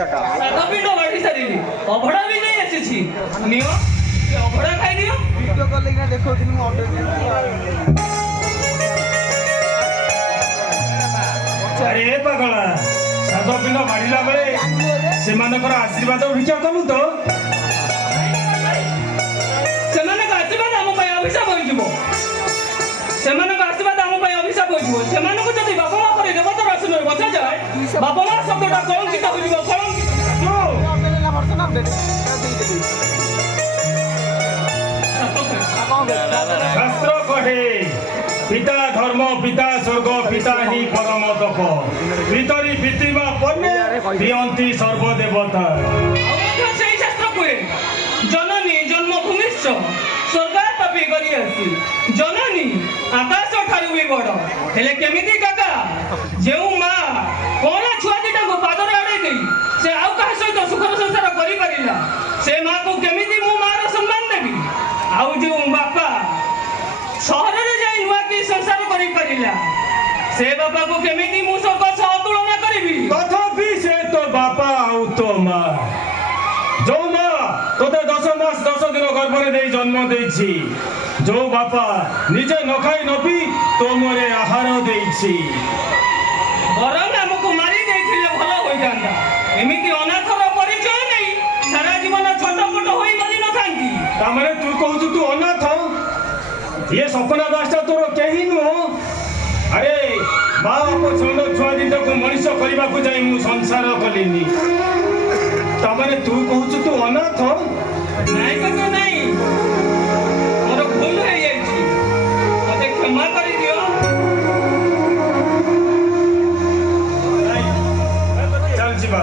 কাকা সাদা পিণ্ড বাড়ি সারিলি অভড়া বি নেই আসিছি নিও সে অভড়া খাই নিও ভিডিও কল কিনা দেখৌଥିଲି ମୁଁ ଅର୍ଡର ଆରେ ଏ ପାଗଳା ସାଦ ପିଣ୍ଡ ମାରିଲା ବେଳେ ସେମାନଙ୍କର ଆଶୀର୍ବାଦ ଭିକ୍ଷା କଲୁ ତ ସେମାନଙ୍କ ଆଶୀର୍ବାଦ ଆମ ପାଇଁ ଅଭିଶାପ ହୋଇଯିବ ସେମାନଙ୍କ ଆଶୀର୍ବାଦ ଆମ ପାଇଁ ଅଭିଶାପ ହୋଇଯିବ ସେମାନଙ୍କୁ ଯଦି ବାପା ମା ପରେ ଦେବତାର ଆସନରେ ବସାଯାଏ ବାପା ମା ଶବ୍ଦଟା କଳଙ୍କିତ ହୋଇଯିବ କଳଙ୍କିତ शास्त्र कहे पिता धर्म पिता स्वर्ग पिता ही परम तप पितरी पितृमा पन्ने प्रियंती सर्वदेवता সেই শাস্ত্র কয়ে জননী জন্মভূমিশ্চ স্বর্গাতপি করি আসি জননী আকাশ ঠাରୁ ବି ବଡ଼ ହେଲେ କେମିତି କାକା ଯେଉଁ ମା କଅଁଳା ଛୁଆ ଦିଟାଙ୍କୁ ପାଦରେ ଆଡ଼େଇ ଦେଇ ସେ ଆଉ କାହା ସହିତ ସୁଖର ସଂସାର କରିପାରିଲା ସେ ମାକୁ କେମିତି ମୁଁ ମାର ସମ୍ମାନ ଦେବି ଆଉ ଯେଉଁ ବାପା ସହରରେ ଯାଇ ନୂଆ କି ସଂସାର କରିପାରିଲା ସେ ବାପାକୁ କେମିତି ମୁଁ ସହ ତୁଳନା କରିବି ତଥାପି ସେ ତ ବାପା ଆଉ ତୋ ମା ଯୋଉ ମା ତୋତେ 10 ମାସ 10 ଦିନ ଗର୍ଭରେ ଦେଇ ଜନ୍ମ ଦେଇଛି ଯୋଉ ବାପା ନିଜେ ନ ଖାଇ ନ ପିଇ ତୋ ମୁହଁରେ ଆହାର ଦେଇଛି ବରଂ ଆମକୁ ମାରି ଦେଇଥିଲେ ଭଲ ହୋଇଥାନ୍ତା ଏମିତି ଅନାଥର ପରିଚୟ ନେଇ ସାରା ଜୀବନ ଛୋଟ ମୋଟ ହୋଇ ମରିନଥାନ୍ତି ତାମାନେ ତୁ କହୁଛୁ ତୁ ଅନାଥ ଇଏ ସପନା ଦାସଟା ତୋର କେହି ନୁହଁ ଆରେ ମା ବାପ ଛଣ୍ଡ ଛୁଆ ଦିଟାକୁ ମଣିଷ କରିବାକୁ ଯାଇ ମୁଁ ସଂସାର କଲିନି ତାମାନେ ତୁ କହୁଛୁ ତୁ ଅନାଥ ନାଇଁ କଥା ନାଇଁ ମୋର ଭୁଲ ହେଇଯାଇଛି ମତେ କ୍ଷମା କରିଦିଅ ଚାଲ ଯିବା